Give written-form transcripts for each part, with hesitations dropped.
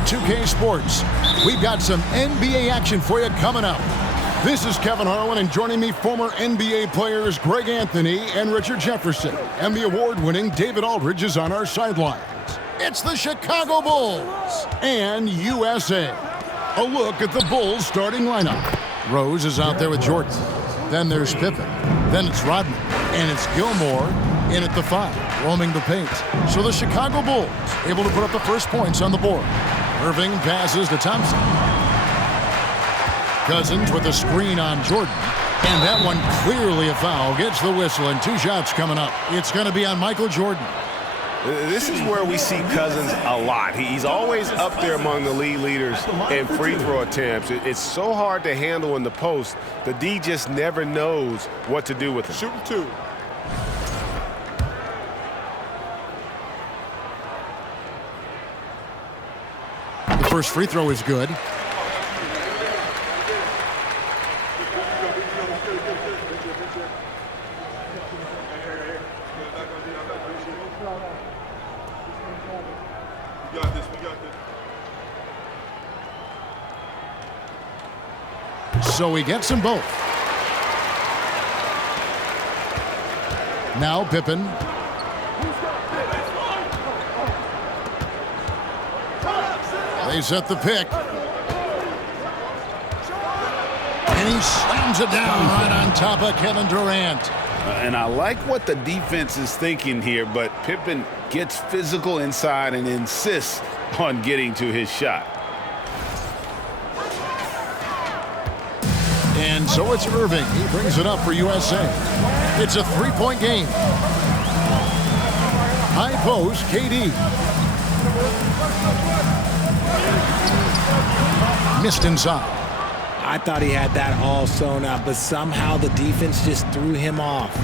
2K Sports. We've got some NBA action for you coming up. This is Kevin Harlan, and joining me, former NBA players Greg Anthony and Richard Jefferson. And the award-winning David Aldridge is on our sidelines. It's the Chicago Bulls and USA. A look at the Bulls starting lineup. Rose is out there with Jordan. Then there's Pippen. Then it's Rodman. And it's Gilmore in at the 5, roaming the paint. So the Chicago Bulls able to put up the first points on the board. Irving passes to Thompson. Cousins with a screen on Jordan. And that one clearly a foul. Gets the whistle, and 2 shots coming up. It's going to be on Michael Jordan. This is where we see Cousins a lot. He's always up there among the league leaders in free throw attempts. It's so hard to handle in the post. The D just never knows what to do with him. Shooting 2. The first free throw is good. So he gets them both. Now Pippen. They set the pick. And he slams it down right on top of Kevin Durant. And I like what the defense is thinking here, but Pippen gets physical inside and insists on getting to his shot. And so it's Irving. He brings it up for USA. It's a 3-point game. High post, KD. Missed inside. I thought he had that all sewn up, but somehow the defense just threw him off.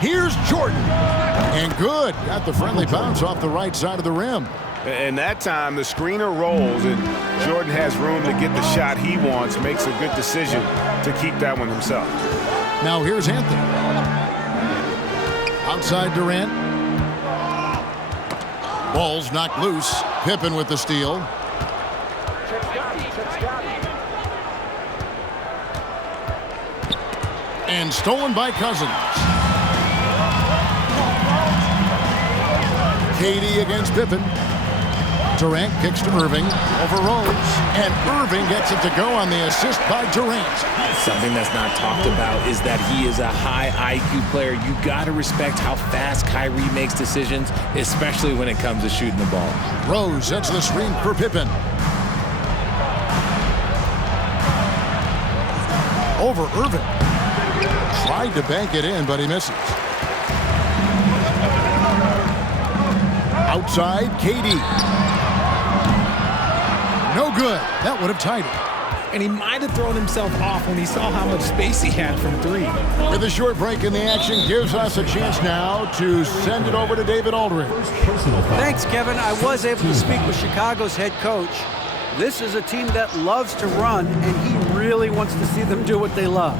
Here's Jordan. And good. Got the friendly bounce off the right side of the rim. And that time, the screener rolls, and Jordan has room to get the shot he wants, makes a good decision to keep that one himself. Now here's Anthony. Outside Durant. Ball's knocked loose. Pippen with the steal. And stolen by Cousins. KD against Pippen. Durant kicks to Irving over Rose, and Irving gets it to go on the assist by Durant. Something that's not talked about is that he is a high IQ player. You got to respect how fast Kyrie makes decisions, especially when it comes to shooting the ball. Rose sets the screen for Pippen. Over Irving. Tried to bank it in, but he misses. Outside, KD. No good. That would have tied it. And he might have thrown himself off when he saw how much space he had from 3. With a short break in the action, gives us a chance now to send it over to David Aldridge. Thanks, Kevin. I was able to speak with Chicago's head coach. This is a team that loves to run, and he really wants to see them do what they love.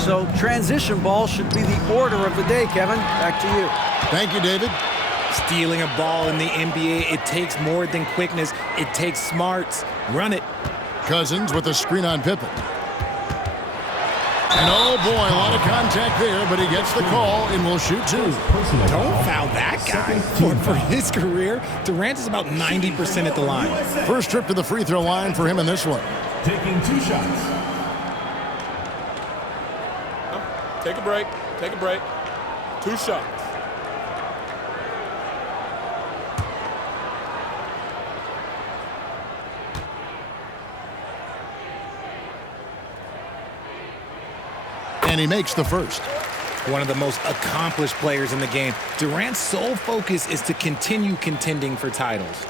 So transition ball should be the order of the day, Kevin. Back to you. Thank you, David. Stealing a ball in the NBA, it takes more than quickness. It takes smarts. Run it. Cousins with a screen on Pippen. And oh boy, a lot of contact there, but he gets the call and will shoot 2. Don't foul that guy. For his career, Durant is about 90% at the line. First trip to the free throw line for him in this one. Taking 2 shots. Take a break. Take a break. 2 shots. And he makes the first. One of the most accomplished players in the game. Durant's sole focus is to continue contending for titles.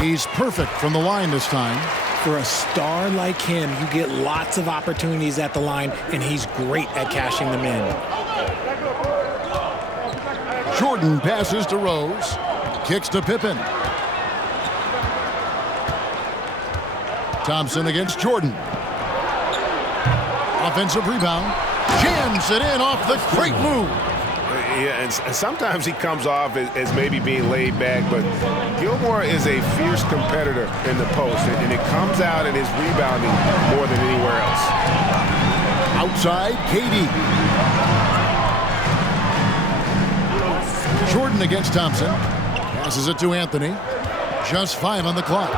He's perfect from the line this time. For a star like him, you get lots of opportunities at the line, and he's great at cashing them in. Jordan passes to Rose. Kicks to Pippen. Thompson against Jordan. Offensive rebound. Jams it in off the great move. Yeah, and sometimes he comes off as maybe being laid back, but Gilmore is a fierce competitor in the post, and it comes out in his rebounding more than anywhere else. Outside, KD. Jordan against Thompson. Passes it to Anthony. Just 5 on the clock.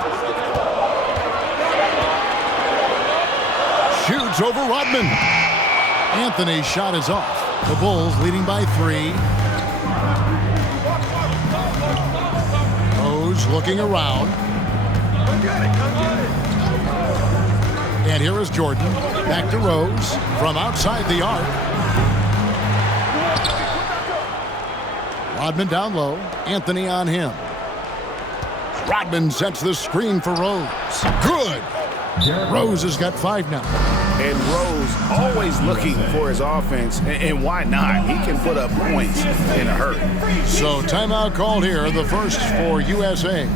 Shoots over Rodman. Anthony's shot is off. The Bulls leading by 3. Rose looking around. And here is Jordan. Back to Rose from outside the arc. Rodman down low. Anthony on him. Rodman sets the screen for Rose. Good. Rose has got 5 now. And Rose always looking for his offense, and why not? He can put up points in a hurry. So timeout called here, the first for USA.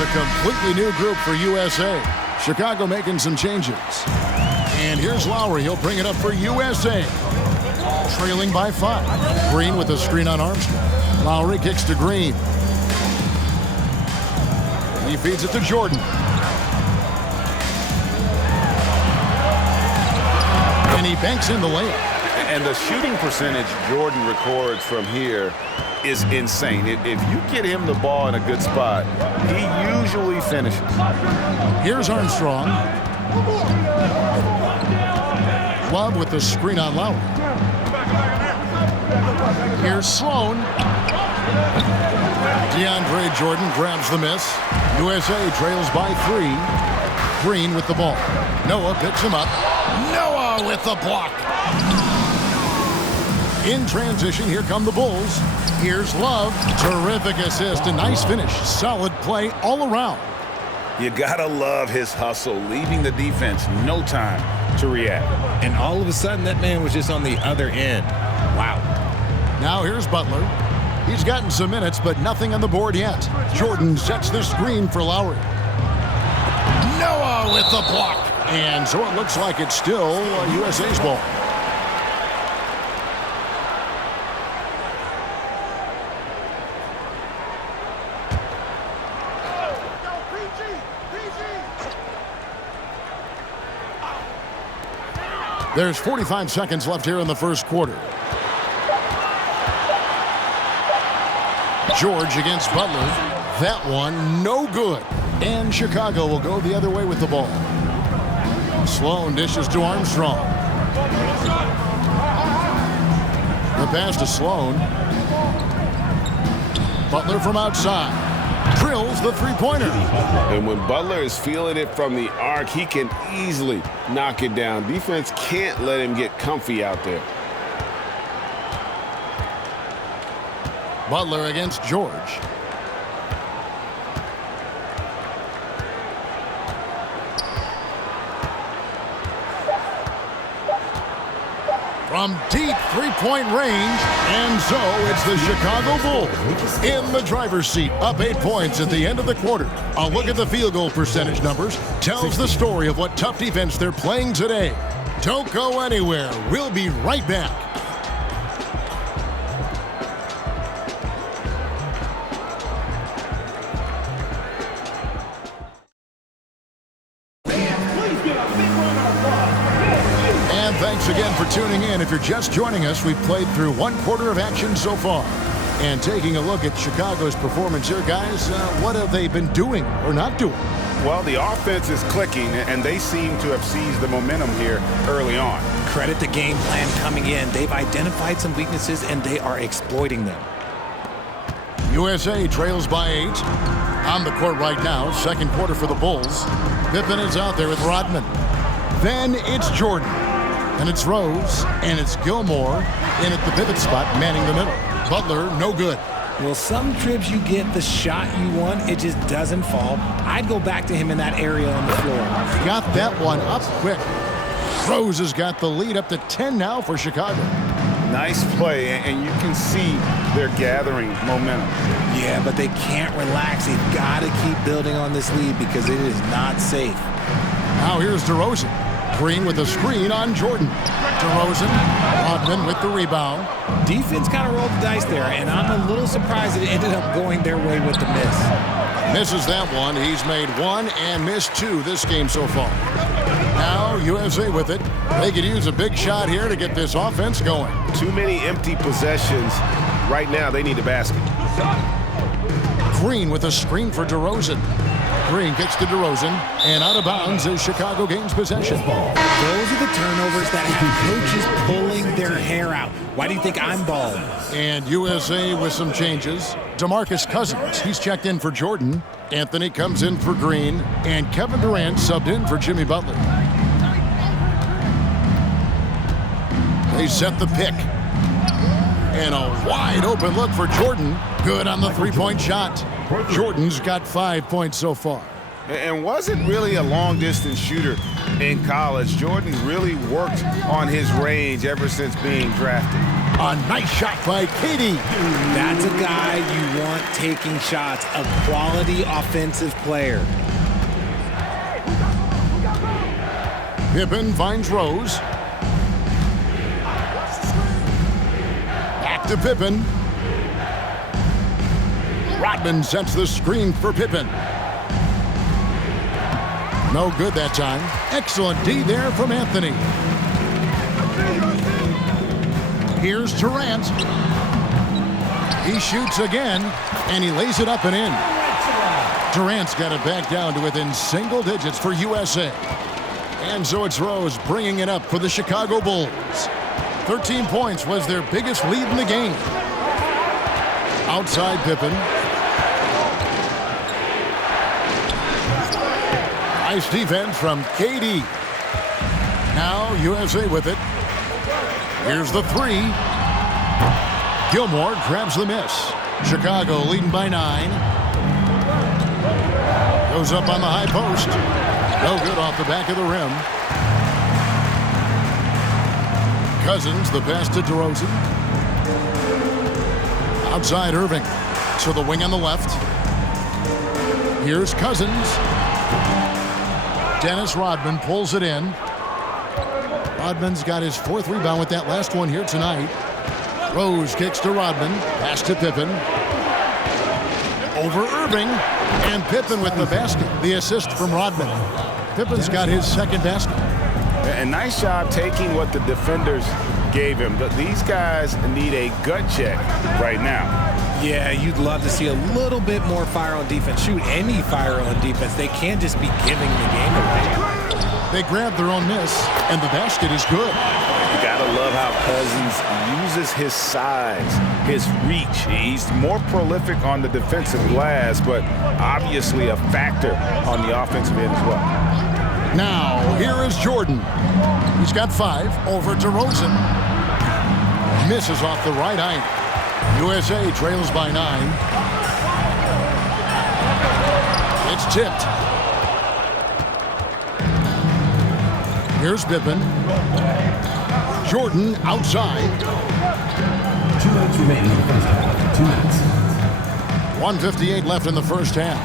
A completely new group for USA. Chicago making some changes. And here's Lowry. He'll bring it up for USA. Trailing by 5. Green with a screen on Armstrong. Lowry kicks to Green. He feeds it to Jordan. And he banks in the layup. And the shooting percentage Jordan records from here is insane. If you get him the ball in a good spot, he usually finishes. Here's Armstrong. Love with the screen on Lowry. Here's Sloan. DeAndre Jordan grabs the miss. USA trails by 3. Green with the ball. Noah picks him up. Noah with the block. In transition, here come the Bulls. Here's Love. Terrific assist, a nice finish. Solid play all around. You gotta love his hustle, leaving the defense no time to react. And all of a sudden, that man was just on the other end. Wow. Now here's Butler. He's gotten some minutes, but nothing on the board yet. Jordan sets the screen for Lowry. Noah with the block. And so it looks like it's still USA's ball. There's 45 seconds left here in the first quarter. George against Butler. That one, no good. And Chicago will go the other way with the ball. Sloan dishes to Armstrong. The pass to Sloan. Butler from outside. Drills the three-pointer. And when Butler is feeling it from the arc, he can easily knock it down. Defense can't let him get comfy out there. Butler against George. From deep three-point range, and so it's the Chicago Bulls in the driver's seat, up 8 points at the end of the quarter. A look at the field goal percentage numbers tells the story of what tough defense they're playing today. Don't go anywhere. We'll be right back. Thanks again for tuning in. If you're just joining us, we've played through one quarter of action so far. And taking a look at Chicago's performance here, guys, what have they been doing or not doing? Well, the offense is clicking, and they seem to have seized the momentum here early on. Credit the game plan coming in. They've identified some weaknesses, and they are exploiting them. USA trails by 8. On the court right now, second quarter for the Bulls. Pippen is out there with Rodman. Then it's Jordan. And it's Rose. And it's Gilmore in at the pivot spot, manning the middle. Butler, no good. Well, some trips you get the shot you want, it just doesn't fall. I'd go back to him in that area on the floor. Got that one up quick. Rose has got the lead up to 10 now for Chicago. Nice play, and you can see they're gathering momentum. Yeah, but they can't relax. They've got to keep building on this lead because it is not safe. Now here's DeRozan. Green with a screen on Jordan. DeRozan, Rodman with the rebound. Defense kind of rolled the dice there, and I'm a little surprised that it ended up going their way with the miss. Misses that one. He's made 1 and missed 2 this game so far. Now USA with it. They could use a big shot here to get this offense going. Too many empty possessions. Right now, they need a basket. Green with a screen for DeRozan. Green kicks to DeRozan, and out of bounds as Chicago gains possession. Those are the turnovers that have coaches pulling their hair out. Why do you think I'm balling? And USA with some changes. DeMarcus Cousins, he's checked in for Jordan. Anthony comes in for Green, and Kevin Durant subbed in for Jimmy Butler. They set the pick. And a wide open look for Jordan. Good on the three-point shot. Jordan's got 5 points so far. And wasn't really a long-distance shooter in college. Jordan really worked on his range ever since being drafted. A nice shot by KD. That's a guy you want taking shots, a quality offensive player. Pippen finds Rose. Back to Pippen. Rodman sets the screen for Pippen. No good that time. Excellent D there from Anthony. Here's Durant. He shoots again, and he lays it up and in. Durant's got it back down to within single digits for USA. And so it's Rose bringing it up for the Chicago Bulls. 13 points was their biggest lead in the game. Outside Pippen. Nice defense from KD. Now USA with it. Here's the three. Gilmore grabs the miss. Chicago leading by 9. Goes up on the high post. No good off the back of the rim. Cousins, the pass to DeRozan. Outside Irving. To the wing on the left. Here's Cousins. Dennis Rodman pulls it in. Rodman's got his 4th rebound with that last one here tonight. Rose kicks to Rodman. Pass to Pippen. Over Irving. And Pippen with the basket. The assist from Rodman. Pippen's got his 2nd basket. A nice job taking what the defenders gave him. These guys need a gut check right now. Yeah, you'd love to see a little bit more fire on defense. Shoot, any fire on defense. They can't just be giving the game away. They grab their own miss, and the basket is good. You gotta love how Cousins uses his size, his reach. He's more prolific on the defensive glass, but obviously a factor on the offensive end as well. Now, here is Jordan. He's got 5 over DeRozan. Misses off the right eye. USA trails by 9. It's tipped. Here's Pippen. Jordan outside. 2 minutes remaining in the first half. 2 minutes. 1:58 left in the first half.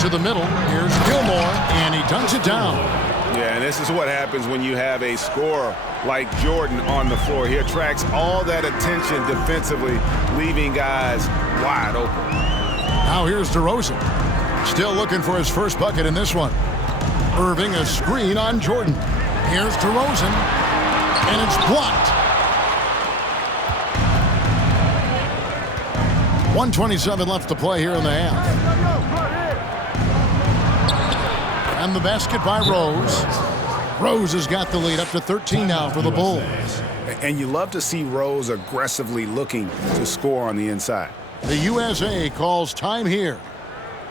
To the middle. Here's Gilmore, and he dunks it down. Yeah, and this is what happens when you have a scorer like Jordan on the floor. He attracts all that attention defensively, leaving guys wide open. Now here's DeRozan. Still looking for his first bucket in this one. Irving a screen on Jordan. Here's DeRozan, and it's blocked. 1:27 left to play here in the half. And the basket by Rose. Rose has got the lead up to 13 now for the Bulls. And you love to see Rose aggressively looking to score on the inside. The USA calls time here.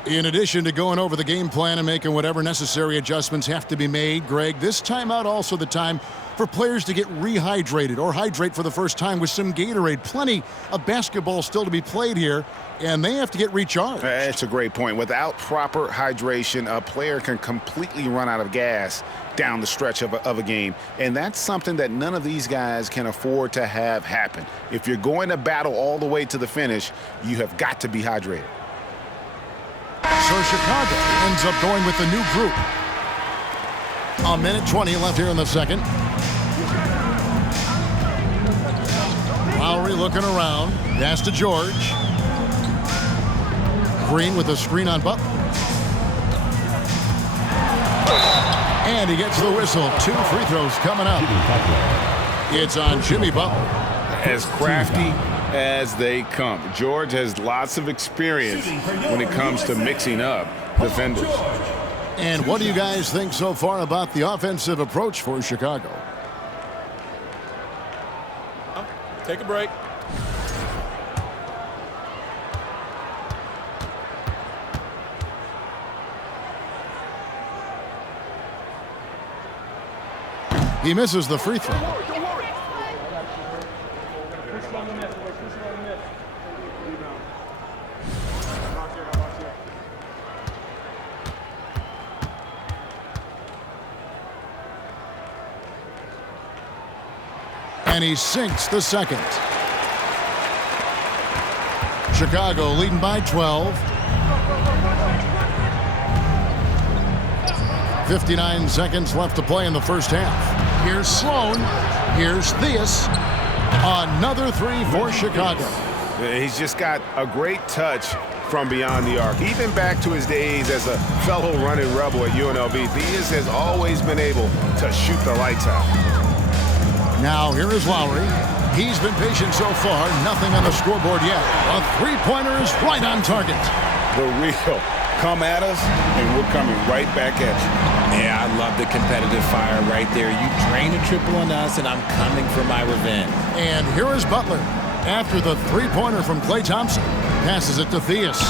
In addition to going over the game plan and making whatever necessary adjustments have to be made, Greg, this timeout also the time for players to get rehydrated or hydrate for the first time with some Gatorade. Plenty of basketball still to be played here, and they have to get recharged. That's a great point. Without proper hydration, a player can completely run out of gas down the stretch of a game, and that's something that none of these guys can afford to have happen. If you're going to battle all the way to the finish, you have got to be hydrated. So Chicago ends up going with the new group. A minute 20 left here in the second. Lowry looking around. Pass to George. Green with a screen on Butler. And he gets the whistle. 2 free throws coming up. It's on Jimmy Butler. As crafty as they come. George has lots of experience when it comes to mixing up defenders. And what do you guys think so far about the offensive approach for Chicago? Take a break. He misses the free throw. And he sinks the second. Chicago leading by 12. 59 seconds left to play in the first half. Here's Sloan. Here's Theus. Another 3 for Chicago. He's just got a great touch from beyond the arc. Even back to his days as a fellow running rebel at UNLV, Theus has always been able to shoot the lights out. Now here is Lowry. He's been patient so far. Nothing on the scoreboard yet. A three-pointer is right on target. The real come at us, and we're coming right back at you. Yeah, I love the competitive fire right there. You drain a triple on us, and I'm coming for my revenge. And here is Butler. After the three-pointer from Klay Thompson. Passes it to Theus.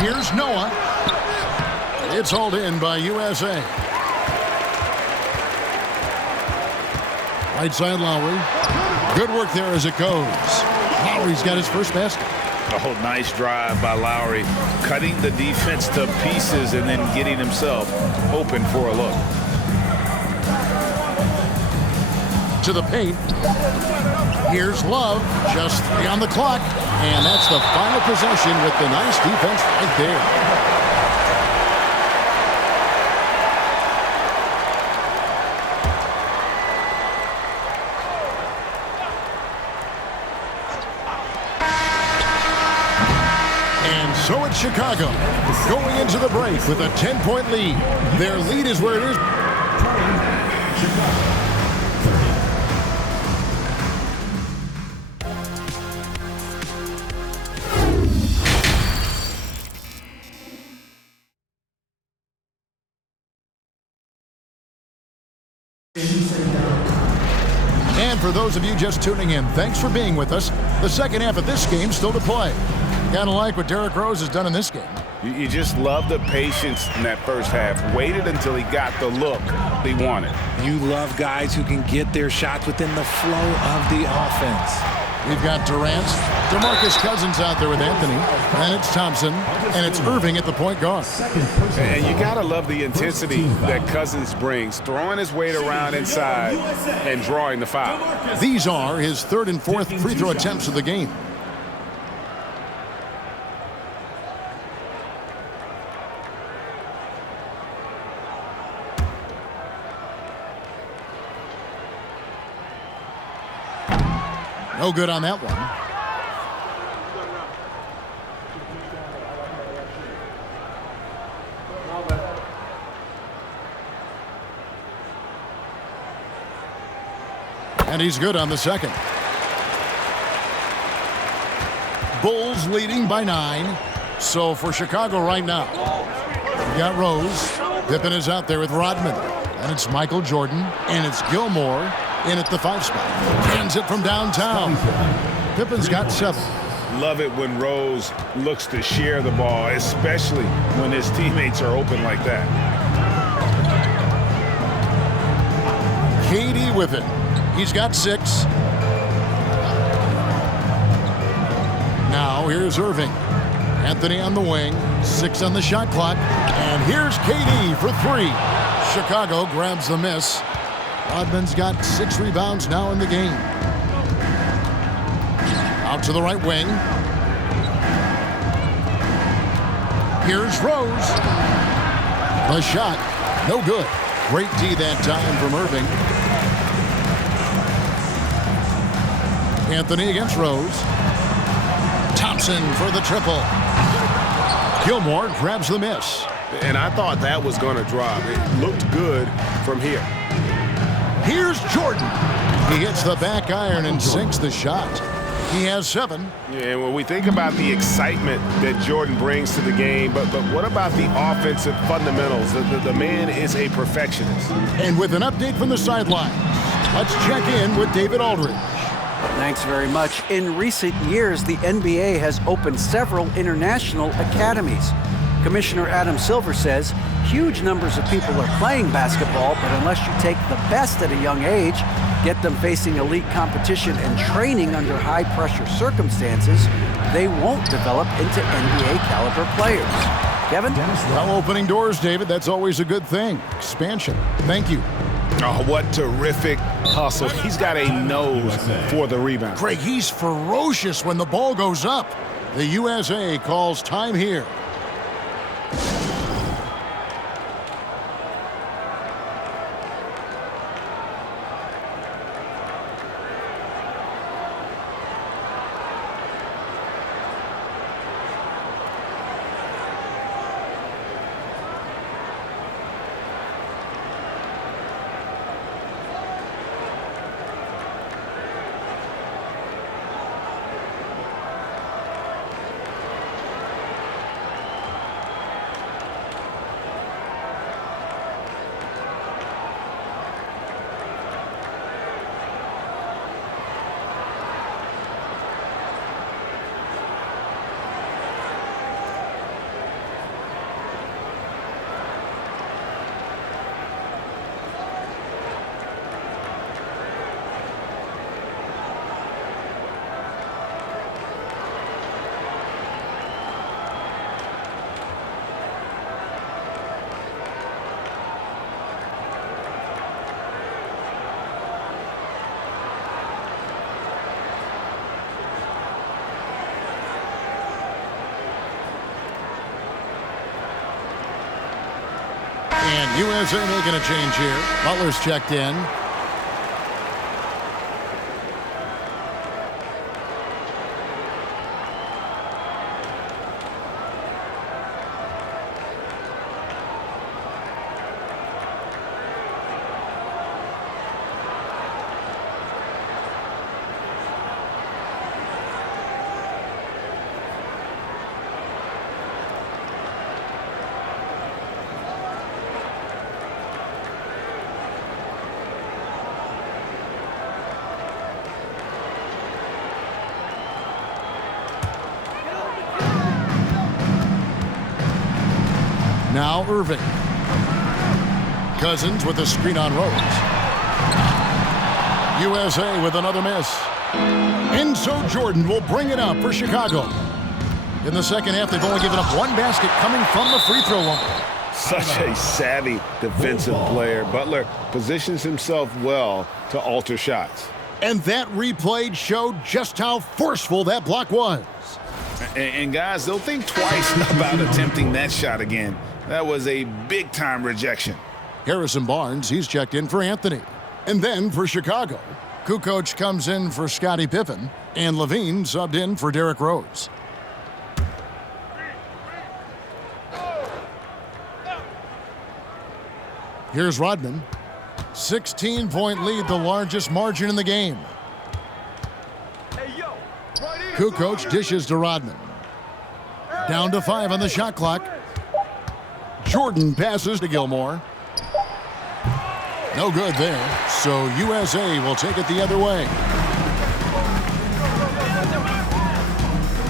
Here's Noah. It's hauled in by USA. Right side Lowry. Good work there as it goes. Lowry's got his first basket. Oh, nice drive by Lowry. Cutting the defense to pieces and then getting himself open for a look. To the paint. Here's Love. Just 3 on the clock. And that's the final possession with the nice defense right there. So it's Chicago going into the break with a 10-point lead. Their lead is where it is. And for those of you just tuning in, thanks for being with us. The second half of this game still to play. Kind of like what Derrick Rose has done in this game. You just love the patience in that first half. Waited until he got the look he wanted. You love guys who can get their shots within the flow of the offense. We've got Durant, DeMarcus Cousins out there with Anthony, and it's Thompson, and it's Irving at the point guard. And you got to love the intensity that Cousins brings, throwing his weight around inside and drawing the foul. These are his third and fourth free throw attempts of the game. No good on that one. And he's good on the second. Bulls leading by 9. So for Chicago right now, we got Rose. Pippen is out there with Rodman. And it's Michael Jordan. And it's Gilmore in at the 5 spot. Hands it from downtown. Pippen's got 7. Love it when Rose looks to share the ball, especially when his teammates are open like that. KD with it. He's got 6. Now here's Irving. Anthony on the wing. 6 on the shot clock. And here's KD for 3. Chicago grabs the miss. Rodman's got 6 rebounds now in the game. Out to the right wing. Here's Rose. The shot, no good. Great D that time from Irving. Anthony against Rose. Thompson for the triple. Gilmore grabs the miss. And I thought that was going to drop. It looked good from here. Here's Jordan. He hits the back iron and sinks the shot. He has 7. Yeah, and when we think about the excitement that Jordan brings to the game, but what about the offensive fundamentals? The man is a perfectionist. And with an update from the sidelines, let's check in with David Aldridge. Thanks very much. In recent years, the NBA has opened several international academies. Commissioner Adam Silver says huge numbers of people are playing basketball, but unless you take the best at a young age, get them facing elite competition and training under high-pressure circumstances, they won't develop into NBA-caliber players. Kevin? Well, opening doors, David, that's always a good thing. Expansion. Thank you. Oh, what terrific hustle. He's got a nose for the rebound. Craig, he's ferocious when the ball goes up. The USA calls time here. And USA making a change here. Butler's checked in. Now Irving. Cousins with a screen on Rose. USA with another miss. And so Jordan will bring it up for Chicago. In the second half, they've only given up 1 basket coming from the free throw line. Such a savvy defensive player. Butler positions himself well to alter shots. And that replay showed just how forceful that block was. And guys, they'll think twice about attempting that shot again. That was a big-time rejection. Harrison Barnes, he's checked in for Anthony. And then for Chicago, Kukoc comes in for Scottie Pippen, and Levine subbed in for Derrick Rose. Here's Rodman. 16-point lead, the largest margin in the game. Kukoc dishes to Rodman. Down to 5 on the shot clock. Jordan passes to Gilmore. No good there, so USA will take it the other way.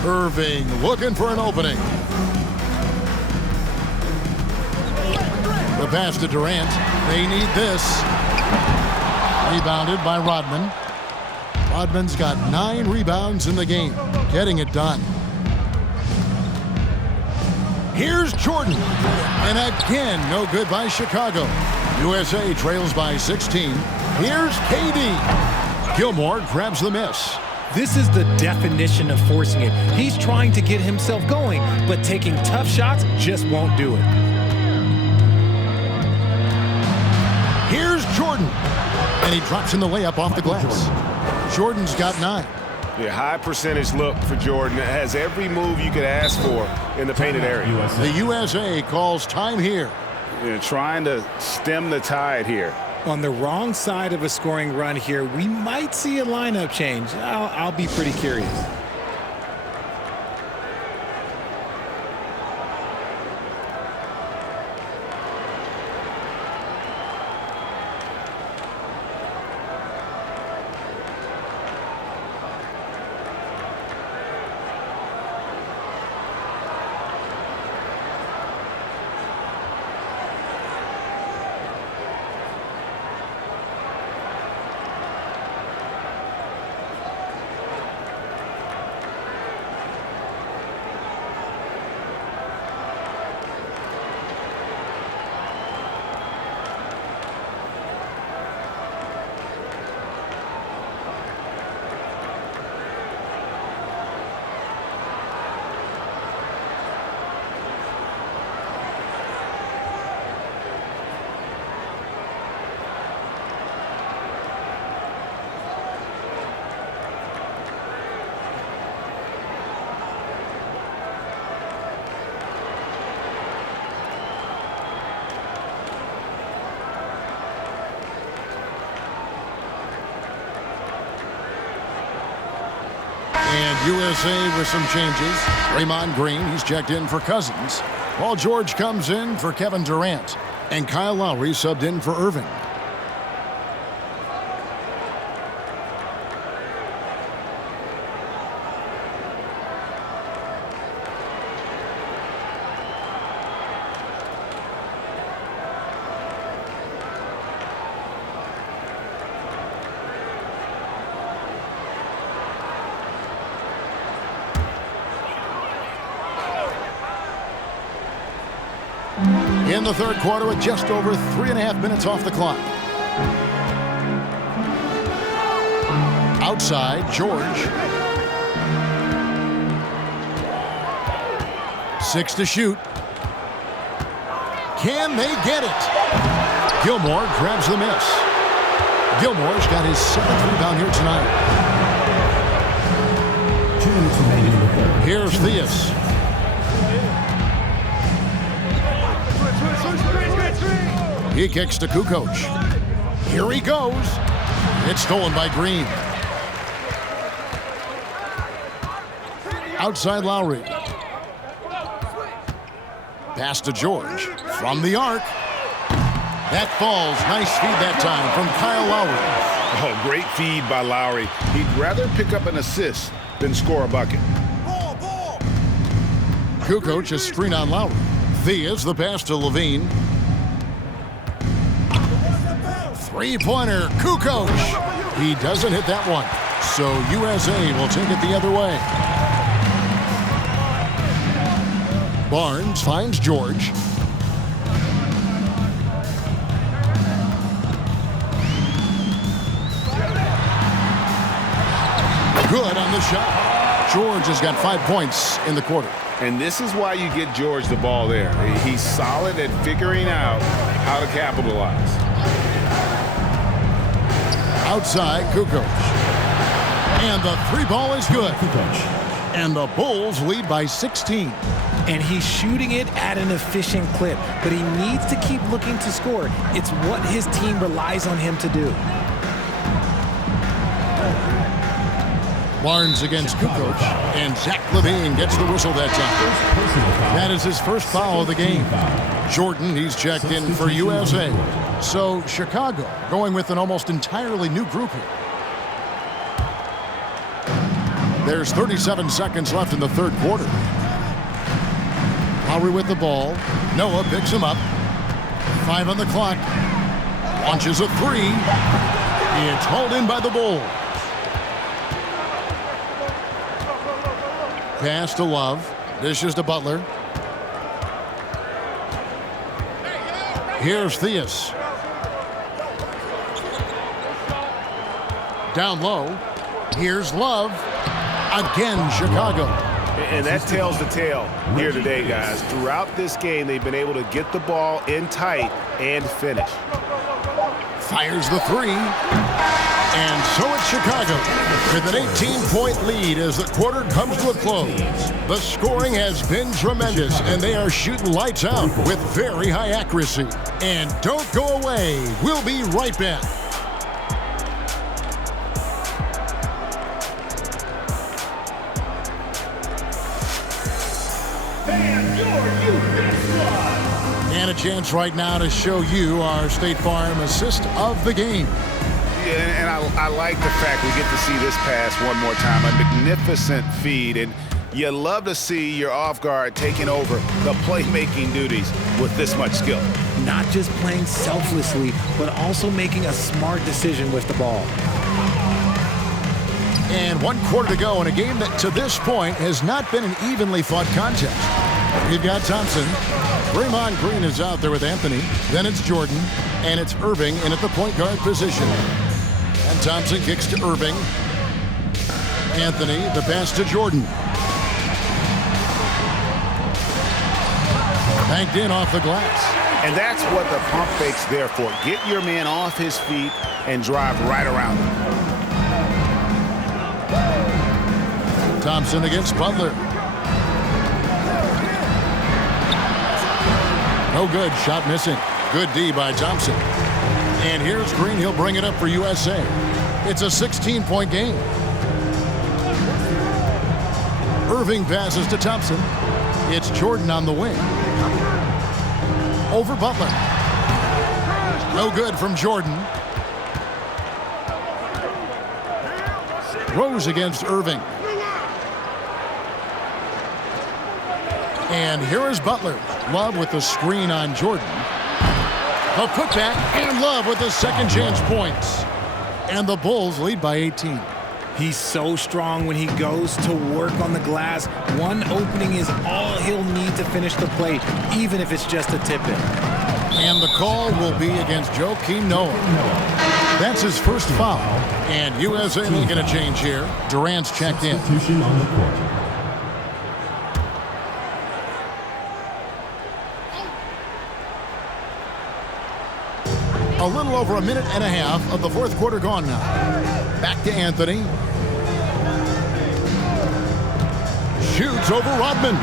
Irving looking for an opening. The pass to Durant. They need this. Rebounded by Rodman. Rodman's got 9 rebounds in the game, getting it done. Here's Jordan. And again, no good by Chicago. USA trails by 16. Here's KD. Gilmore grabs the miss. This is the definition of forcing it. He's trying to get himself going, but taking tough shots just won't do it. Here's Jordan. And he drops in the layup off the glass. Jordan's got 9. Yeah, high percentage look for Jordan. It has every move you could ask for in the painted area. The USA calls time here. They're trying to stem the tide here. On the wrong side of a scoring run here, we might see a lineup change. I'll be pretty curious. And USA with some changes. Draymond Green, he's checked in for Cousins. Paul George comes in for Kevin Durant. And Kyle Lowry subbed in for Irving. In the third quarter with just over 3.5 minutes off the clock. Outside, George. 6 to shoot. Can they get it? Gilmore grabs the miss. Gilmore's got his 7th rebound here tonight. 2 minutes remaining in the third. Here's Theus. He kicks to Kukoc. Here he goes. It's stolen by Green. Outside Lowry. Pass to George. From the arc. That falls. Nice feed that time from Kyle Lowry. Oh, great feed by Lowry. He'd rather pick up an assist than score a bucket. Kukoc is screen on Lowry. Theus the pass to Levine. Three-pointer, Kukoc. He doesn't hit that one. So USA will take it the other way. Barnes finds George. Good on the shot. George has got 5 points in the quarter. And this is why you get George the ball there. He's solid at figuring out how to capitalize. Outside, Kukoc. And the 3 ball is good. Kukoc. And the Bulls lead by 16. And he's shooting it at an efficient clip, but he needs to keep looking to score. It's what his team relies on him to do. Barnes against Kukoc, and Zach LaVine gets the whistle that time. That is his first foul of the game. Jordan, he's checked in for USA. So Chicago going with an almost entirely new group here. There's 37 seconds left in the third quarter. Lowry with the ball. Noah picks him up. 5 on the clock. Launches a 3. It's hauled in by the Bulls. Pass to Love. Dishes to Butler. Here's Theus. Down low. Here's Love. Again, Chicago. And that tells the tale here today, guys. Throughout this game, they've been able to get the ball in tight and finish. Fires the 3. And so it's Chicago with an 18-point lead as the quarter comes to a close. The scoring has been tremendous, and they are shooting lights out with very high accuracy. And don't go away. We'll be right back. And a chance right now to show you our State Farm assist of the game. Yeah, and I like the fact we get to see this pass one more time. A magnificent feed, and you love to see your off guard taking over the playmaking duties with this much skill. Not just playing selflessly, but also making a smart decision with the ball. And 1 quarter to go in a game that to this point has not been an evenly fought contest. We've got Thompson. Draymond Green is out there with Anthony. Then it's Jordan. And it's Irving in at the point guard position. And Thompson kicks to Irving. Anthony, the pass to Jordan. Banked in off the glass. And that's what the pump fake's there for. Get your man off his feet and drive right around him. Thompson against Butler. No good. Shot missing. Good D by Thompson. And here's Green. He'll bring it up for USA. It's a 16-point game. Irving passes to Thompson. It's Jordan on the wing. Over Butler. No good from Jordan. Rose against Irving. And here is Butler. Love with the screen on Jordan. A putback, and Love with the second chance points. And the Bulls lead by 18. He's so strong when he goes to work on the glass. One opening is all he'll need to finish the play, even if it's just a tip-in. And the call will be against Joakim Noah. That's his first foul. And USA making a change here. Durant's checked in. Substitution on the court. A little over a minute and a half of the fourth quarter gone now. Back to Anthony. Shoots over Rodman.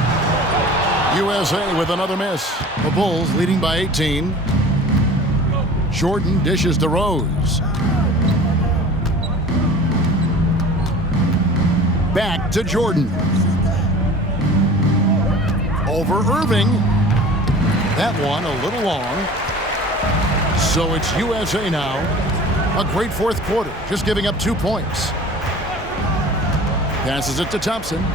USA with another miss. The Bulls leading by 18. Jordan dishes to Rose. Back to Jordan. Over Irving. That one a little long. So it's USA now. A great fourth quarter, just giving up 2 points. Passes it to Thompson.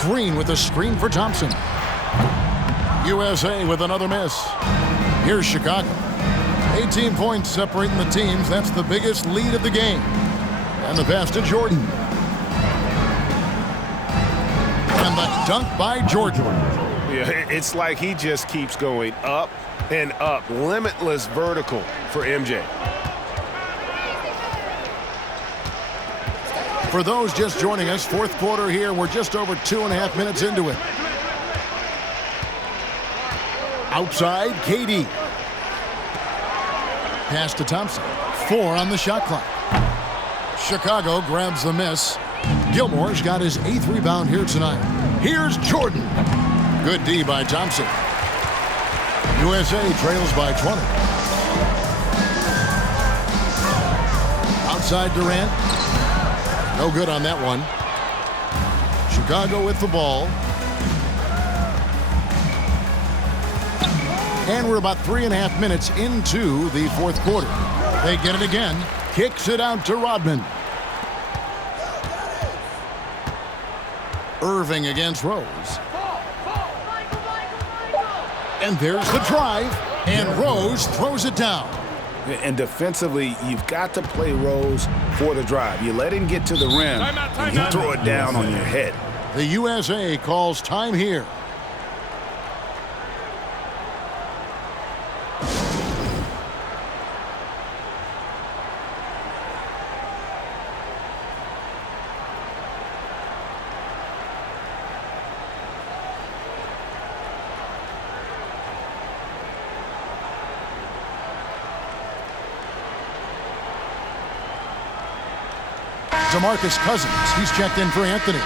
Green with a screen for Thompson. USA with another miss. Here's Chicago. 18 points separating the teams. That's the biggest lead of the game. And the pass to Jordan. And the dunk by Jordan. Yeah, it's like he just keeps going up and up. Limitless vertical for MJ. For those just joining us, fourth quarter here. We're just over 2.5 minutes into it. Outside, KD. Pass to Thompson. 4 on the shot clock. Chicago grabs the miss. Gilmore's got his 8th rebound here tonight. Here's Jordan. Good D by Thompson. USA trails by 20. Outside Durant. No good on that one. Chicago with the ball. And we're about 3.5 minutes into the fourth quarter. They get it again. Kicks it out to Rodman. Irving against Rose. And there's the drive. And Rose throws it down. And defensively, you've got to play Rose for the drive. You let him get to the rim, and you throw it down on your head. The USA calls time here. DeMarcus Cousins, he's checked in for Anthony.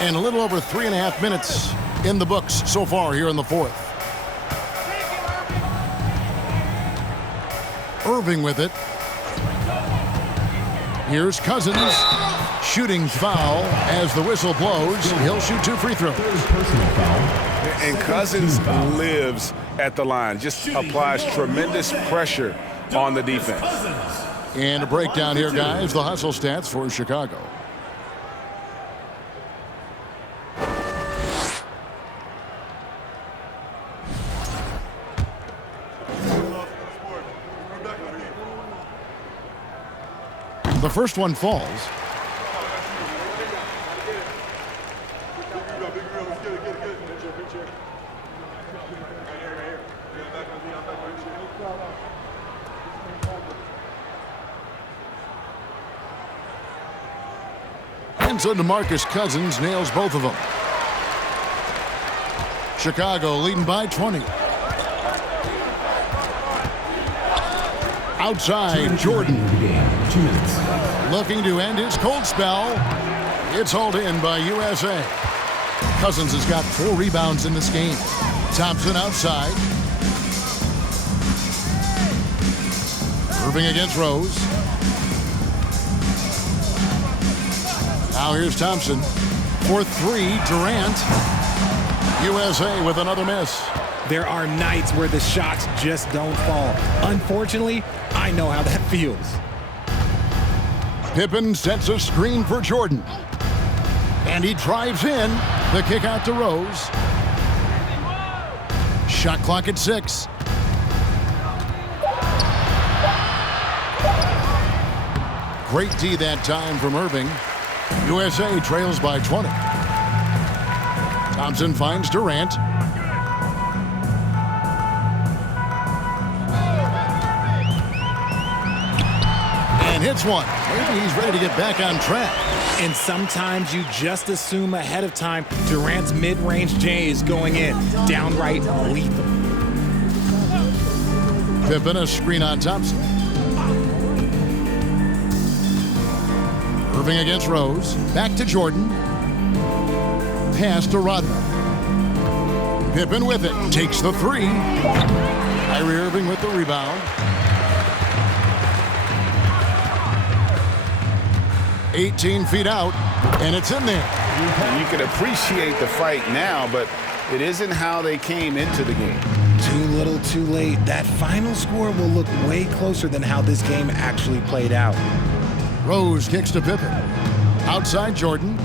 And a little over 3.5 minutes in the books so far here in the fourth. Irving with it. Here's Cousins. Shooting foul as the whistle blows. He'll shoot 2 free throws. And Cousins lives at the line, just applies tremendous pressure on the defense. And a breakdown here, guys. The hustle stats for Chicago. The first one falls. And so DeMarcus Cousins nails both of them. Chicago leading by 20. Outside, Jordan. 2 minutes. Looking to end his cold spell. It's hauled in by USA. Cousins has got 4 rebounds in this game. Thompson outside. Irving against Rose. Now here's Thompson. For 3, Durant. USA with another miss. There are nights where the shots just don't fall. Unfortunately, I know how that feels. Pippen sets a screen for Jordan. And he drives in. The kick out to Rose. Shot clock at 6. Great D that time from Irving. USA trails by 20. Thompson finds Durant. And hits one. Maybe he's ready to get back on track. And sometimes you just assume ahead of time Durant's mid-range J is going in. Downright lethal. Pippen a screen on Thompson. Irving against Rose. Back to Jordan. Pass to Rodman. Pippen with it. Takes the 3. Kyrie Irving with the rebound. 18 feet out, and it's in there. You can appreciate the fight now, but it isn't how they came into the game. Too little, too late. That final score will look way closer than how this game actually played out. Rose kicks to Pippen. Outside Jordan.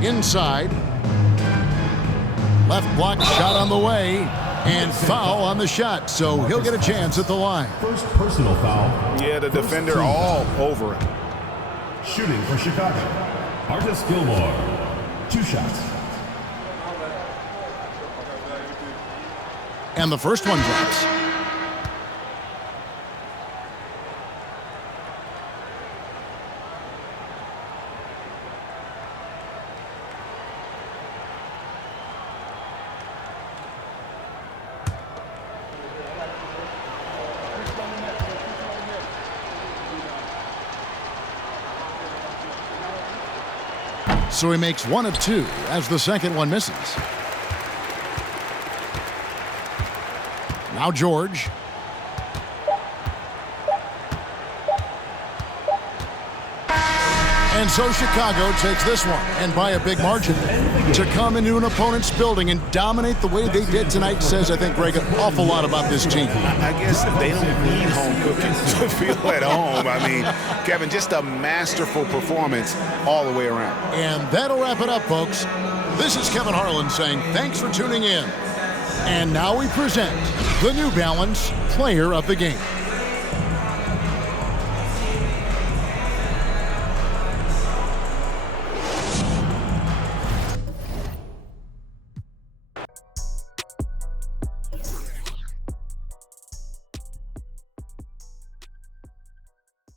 Inside. Left block shot on the way. And foul on the shot, so he'll get a chance at the line. First personal foul. Yeah, the defender all over it. Shooting for Chicago. Artis Gilmore. 2 shots. And the first one drops. So he makes 1 of 2 as the second one misses. Now George. And so Chicago takes this one, and by a big margin. To come into an opponent's building and dominate the way they did tonight says, I think, Greg, an awful lot about this team. I guess they don't need home cooking to feel at home. I mean, Kevin, just a masterful performance all the way around. And that'll wrap it up, folks. This is Kevin Harlan saying thanks for tuning in. And now we present the New Balance Player of the Game.